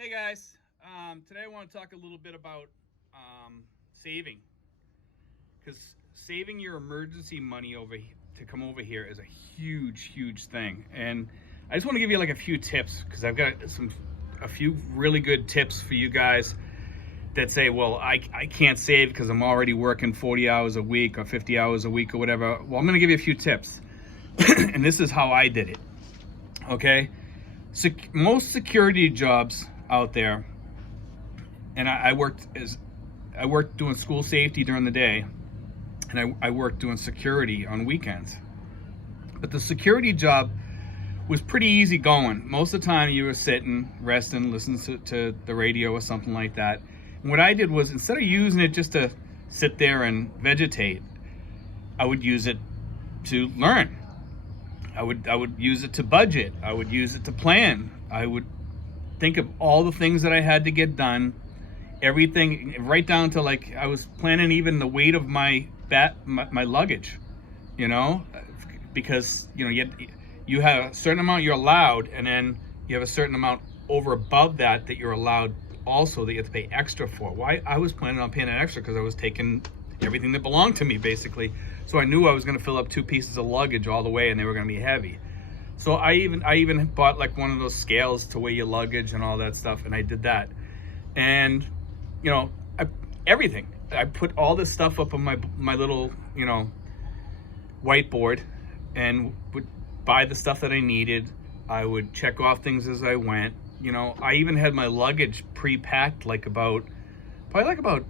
Hey guys, today I want to talk a little bit about saving, because saving your emergency money to come over here is a huge thing. And I just want to give you like a few tips, because I've got a few really good tips for you guys that say, well, I can't save because I'm already working 40 hours a week or 50 hours a week or whatever. Well, I'm going to give you a few tips, and this is how I did it. Okay, most security jobs out there, and I worked doing school safety during the day, and I worked doing security on weekends. But the security job was pretty easy going. Most of the time you were sitting, resting, listening to the radio or something like that. And what I did was, instead of using it just to sit there and vegetate, I would use it to learn. I would use it to budget. I would use it to plan. I would think of all the things that I had to get done, everything, right down to, like, I was planning even the weight of my luggage, because you have a certain amount you're allowed, and then you have a certain amount over above that you're allowed also, that you have to pay extra for. Why? I was planning on paying that extra because I was taking everything that belonged to me, basically. So I knew I was going to fill up 2 pieces of luggage all the way, and they were going to be heavy. So I even bought like one of those scales to weigh your luggage and all that stuff, and I did that. And everything. I put all this stuff up on my little whiteboard, and would buy the stuff that I needed. I would check off things as I went. I even had my luggage pre-packed probably about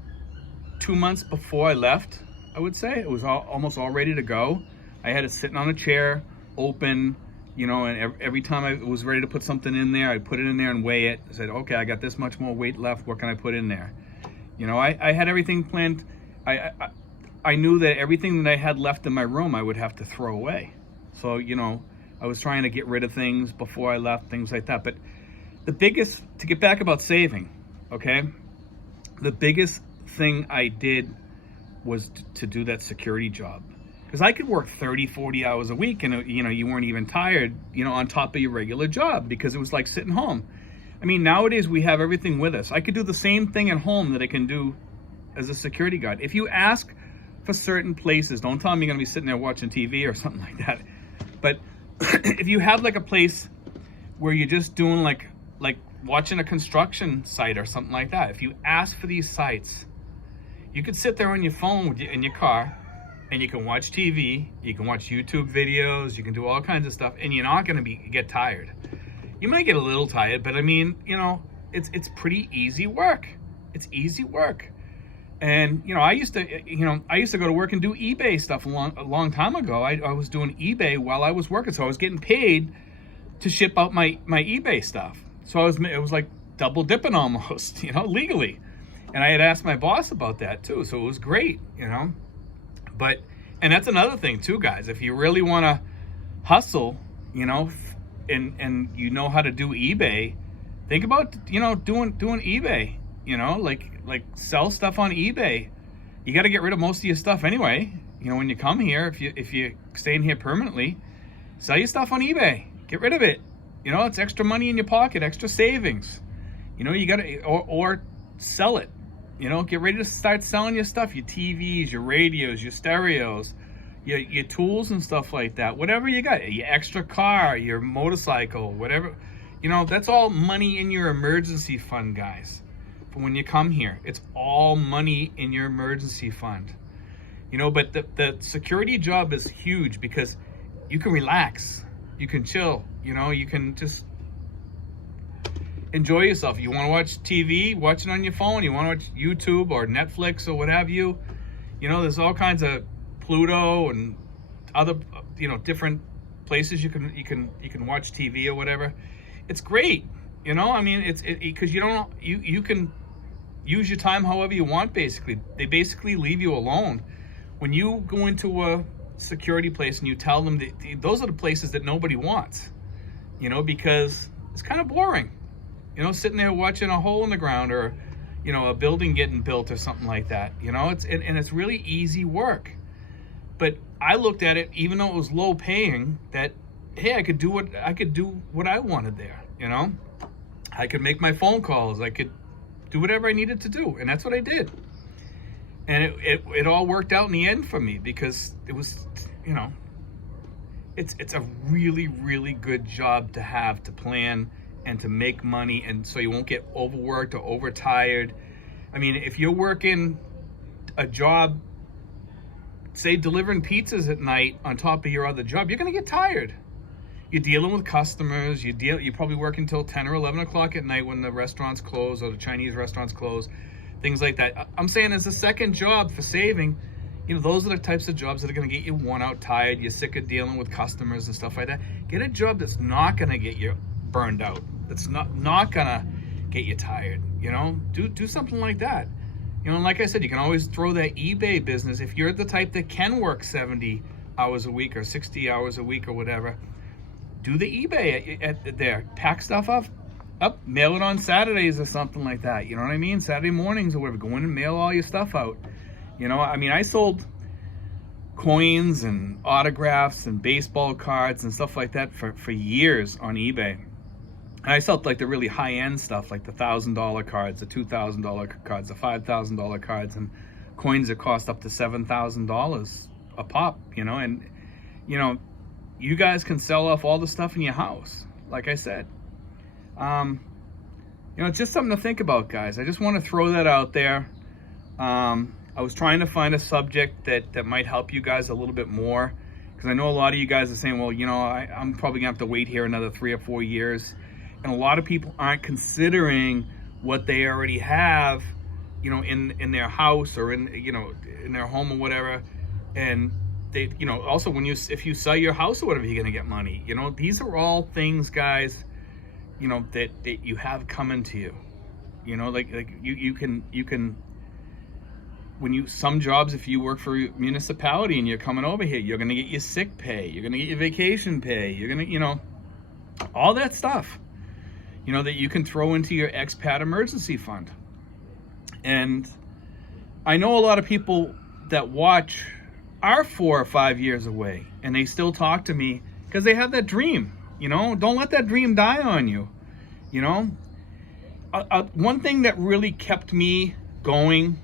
2 months before I left. I would say it was almost all ready to go. I had it sitting on a chair, open. And every time I was ready to put something in there, I'd put it in there and weigh it. I said, okay, I got this much more weight left. What can I put in there? I had everything planned. I knew that everything that I had left in my room, I would have to throw away. So, I was trying to get rid of things before I left, things like that. But to get back about saving, okay, the biggest thing I did was to do that security job. Because I could work 30, 40 hours a week, and you weren't even tired, on top of your regular job, because it was like sitting home. I mean, nowadays we have everything with us. I could do the same thing at home that I can do as a security guard. If you ask for certain places, don't tell me you're gonna be sitting there watching TV or something like that. But if you have like a place where you're just doing like watching a construction site or something like that, if you ask for these sites, you could sit there on your phone in your car, and you can watch TV, you can watch YouTube videos, you can do all kinds of stuff, and you're not gonna get tired. You might get a little tired, but I mean, it's pretty easy work. It's easy work. And I used to go to work and do eBay stuff a long time ago. I was doing eBay while I was working, so I was getting paid to ship out my eBay stuff. So it was like double dipping almost, legally. And I had asked my boss about that too, so it was great, But, and that's another thing too, guys. If you really want to hustle, and you know how to do eBay, think about, doing eBay, like sell stuff on eBay. You got to get rid of most of your stuff anyway. When you come here, if you staying here permanently, sell your stuff on eBay. Get rid of it. It's extra money in your pocket, extra savings. You got to, or sell it. Get ready to start selling your stuff, your TVs, your radios, your stereos, your tools and stuff like that. Whatever you got, your extra car, your motorcycle, whatever. That's all money in your emergency fund, guys. For when you come here, it's all money in your emergency fund. But the security job is huge because you can relax, you can chill, you can just enjoy yourself. You want to watch TV, watch it on your phone. You want to watch YouTube or Netflix or what have you. There's all kinds of Pluto and other, different places you can watch TV or whatever. It's great. I mean, it's because you can use your time however you want. Basically, they basically leave you alone. When you go into a security place and you tell them that those are the places that nobody wants, because it's kind of boring. Sitting there watching a hole in the ground, or, a building getting built or something like that. It's really easy work. But I looked at it, even though it was low paying, that hey, I could do what I wanted there. I could make my phone calls. I could do whatever I needed to do. And that's what I did. And it all worked out in the end for me, because it was, you know, it's a really, really good job to have, to plan and to make money, and so you won't get overworked or overtired. I mean, if you're working a job, say delivering pizzas at night on top of your other job, you're gonna get tired. You're dealing with customers, you probably work until 10 or 11 o'clock at night when the restaurants close or the Chinese restaurants close, things like that. I'm saying as a second job for saving, you know, those are the types of jobs that are gonna get you worn out, tired, you're sick of dealing with customers and stuff like that. Get a job that's not gonna get you burned out, that's not gonna get you tired, you know? Do something like that. You know, and like I said, you can always throw that eBay business. If you're the type that can work 70 hours a week or 60 hours a week or whatever, do the eBay at there. Pack stuff up, mail it on Saturdays or something like that. You know what I mean? Saturday mornings or whatever. Go in and mail all your stuff out. You know, I mean, I sold coins and autographs and baseball cards and stuff like that for years on eBay. And I sold like the really high-end stuff, like the $1,000 cards, the $2,000 cards, the $5,000 cards, and coins that cost up to $7,000 a pop, you know? And, you know, you guys can sell off all the stuff in your house, like I said. You know, it's just something to think about, guys. I just want to throw that out there. I was trying to find a subject that might help you guys a little bit more, because I know a lot of you guys are saying, well, you know, I'm probably gonna have to wait here another 3 or 4 years. And a lot of people aren't considering what they already have, you know, in their house or in, you know, in their home or whatever. And they, you know, also if you sell your house or whatever, you're gonna get money. You know, these are all things, guys, you know, that you have coming to you. You know, like you can some jobs, if you work for a municipality and you're coming over here, you're gonna get your sick pay, you're gonna get your vacation pay, you're gonna, you know, all that stuff, you know, that you can throw into your expat emergency fund. And I know a lot of people that watch are 4 or 5 years away, and they still talk to me because they have that dream. You know, don't let that dream die on you. You know, one thing that really kept me going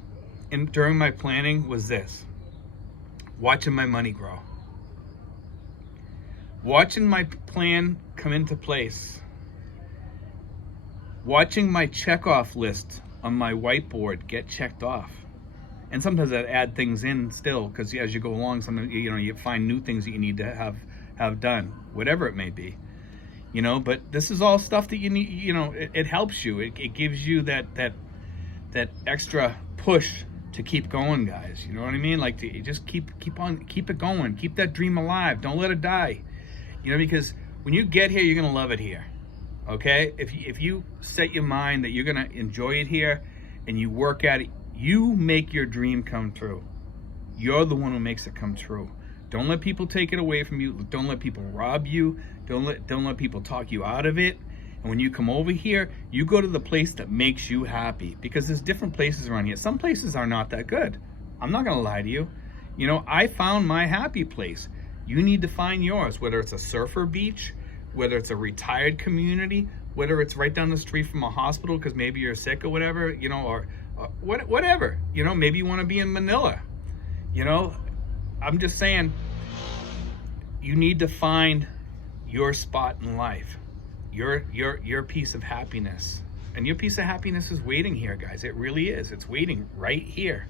during my planning was this: watching my money grow, watching my plan come into place, watching my checkoff list on my whiteboard get checked off. And sometimes I add things in still, because as you go along, sometimes, you know, you find new things that you need to have done, whatever it may be, you know. But this is all stuff that you need. You know, it helps you. It gives you that extra push to keep going, guys. You know what I mean? Like, to just keep it going, keep that dream alive. Don't let it die. You know, because when you get here, you're gonna love it here. Okay? If you set your mind that you're gonna enjoy it here, and you work at it, you make your dream come true. You're the one who makes it come true. Don't let people take it away from you. Don't let people rob you. Don't let people talk you out of it. And when you come over here, you go to the place that makes you happy, because there's different places around here. Some places are not that good. I'm not gonna lie to you. You know, I found my happy place. You need to find yours, whether it's a surfer beach, whether it's a retired community, whether it's right down the street from a hospital because maybe you're sick or whatever, you know, or whatever, you know, maybe you want to be in Manila. You know, I'm just saying, you need to find your spot in life, your piece of happiness. And your piece of happiness is waiting here, guys. It really is. It's waiting right here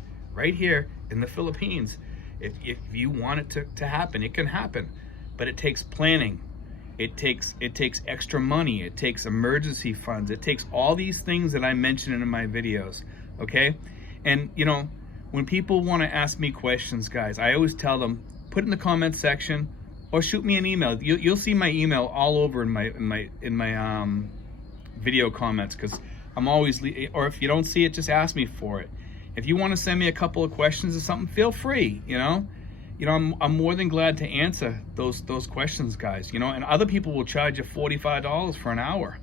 in the Philippines. If you want it to happen, it can happen. But it takes planning. It takes extra money. It takes emergency funds. It takes all these things that I mentioned in my videos. Okay? And, you know, when people want to ask me questions, guys, I always tell them, put it in the comment section or shoot me an email. You'll see my email all over in my video comments, because I'm always, or if you don't see it, just ask me for it. If you want to send me a couple of questions or something, feel free, you know. I'm more than glad to answer those questions, guys, you know. And other people will charge you $45 for an hour,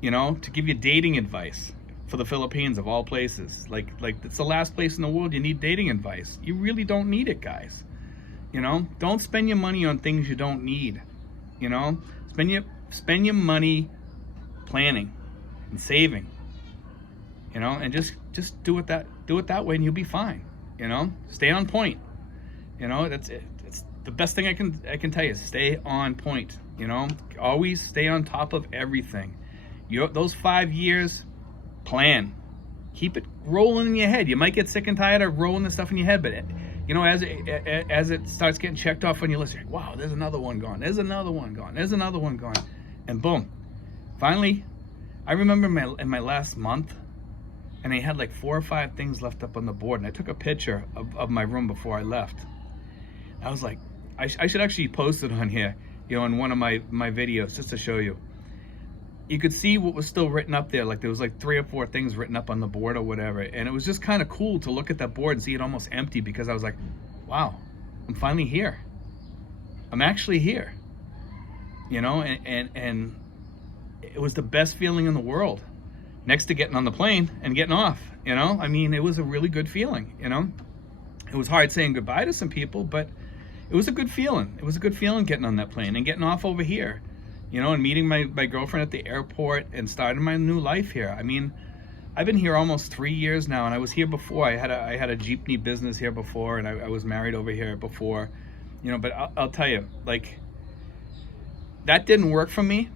you know, to give you dating advice for the Philippines, of all places. Like it's the last place in the world you need dating advice. You really don't need it, guys. You know, don't spend your money on things you don't need. You know, spend your money planning. and saving, you know, and just do it that way and you'll be fine, you know. Stay on point, you know. That's it. It's the best thing I can tell you. Stay on point, you know. Always stay on top of everything. Those 5 years, plan. Keep it rolling in your head. You might get sick and tired of rolling the stuff in your head, but you know, as it starts getting checked off on your list, you're like, wow, there's another one gone. There's another one gone. There's another one gone, and boom. Finally, I remember in my last month, and I had like 4 or 5 things left up on the board, and I took a picture of my room before I left. I was like, I should actually post it on here, you know, in one of my videos, just to show you. You could see what was still written up there. Like there was like 3 or 4 things written up on the board or whatever. And it was just kind of cool to look at that board and see it almost empty, because I was like, wow, I'm finally here. I'm actually here, you know, and it was the best feeling in the world, next to getting on the plane and getting off, you know. I mean, it was a really good feeling, you know. It was hard saying goodbye to some people, but it was a good feeling. It was a good feeling getting on that plane and getting off over here, you know, and meeting my girlfriend at the airport and starting my new life here. I mean, I've been here almost 3 years now, and I was here before. I had a jeepney business here before, and I was married over here before, you know. But I'll tell you, like, that didn't work for me.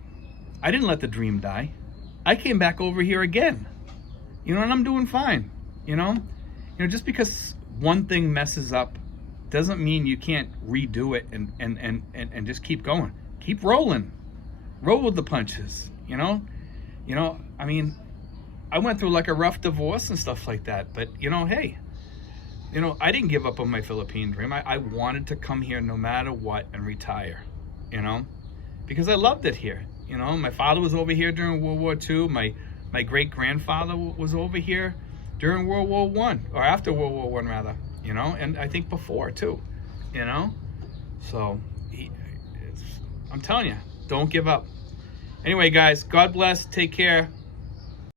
I didn't let the dream die. I came back over here again, you know, and I'm doing fine, you know. Just because one thing messes up doesn't mean you can't redo it and just keep going. Keep rolling. Roll with the punches, you know. I mean, I went through like a rough divorce and stuff like that, but you know, hey, you know, I didn't give up on my Philippine dream. I wanted to come here no matter what and retire, you know, because I loved it here. You know, my father was over here during World War II. My great-grandfather was over here during World War I, or after World War I rather, you know, and I think before too, you know. So I'm telling you, don't give up. Anyway, guys, God bless. Take care.